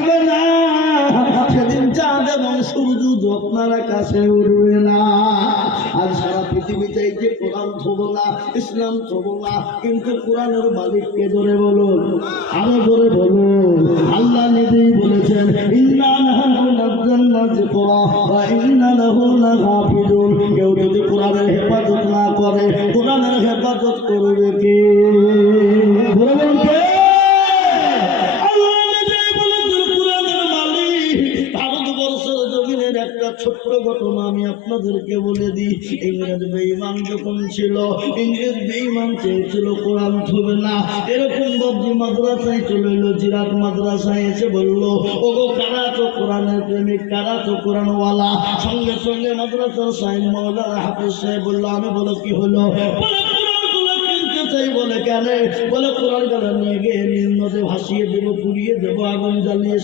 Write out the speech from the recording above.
থাকবে না, সেদিন চাঁদ এবং সূর্য আপনার কাছে উঠবে না। আর সারা পৃথিবী চাইছে কোরআন থবো না, ইসলাম থবো না, কিন্তু কোরআনের মালিককে ধরে বলুন, আরো ধরে বলুন। আল্লাহ নিজেই বলেছেন, ইন্না নাহনু নাযালনা যিকরা ওয়া ইন্না লাহু লাহাফিজুন। কেউ যদি কোরআনের হেফাজত না করে, কোরআনের হেফাজত করবে কে? বলুন কে? একটা ছোট্ট ঘটনা আমি আপনাদেরকে বলে দিই। ইংরেজ বেঈমান যখন ছিল, ইংরেজ বেঈমান চেয়েছিল কোরআন থবে না, এরকম বাবজি মাদ্রাসায় চলে এলো, জিরাত মাদ্রাসায় এসে বললো, ওগো কারা তো কোরআনের প্রেমিক, কারা তো কোরআনওয়ালা। সঙ্গে সঙ্গে মাদ্রাসার সাহেব মাওলানা হাফেজ সাহেব বললো, আমি বলো কি হলো? বলে কেন? বলে কোরআন গালা নিয়ে গিয়ে নিম্নতে ভাসিয়ে দেবো, পুড়িয়ে দেবো, আগুন জ্বালিয়ে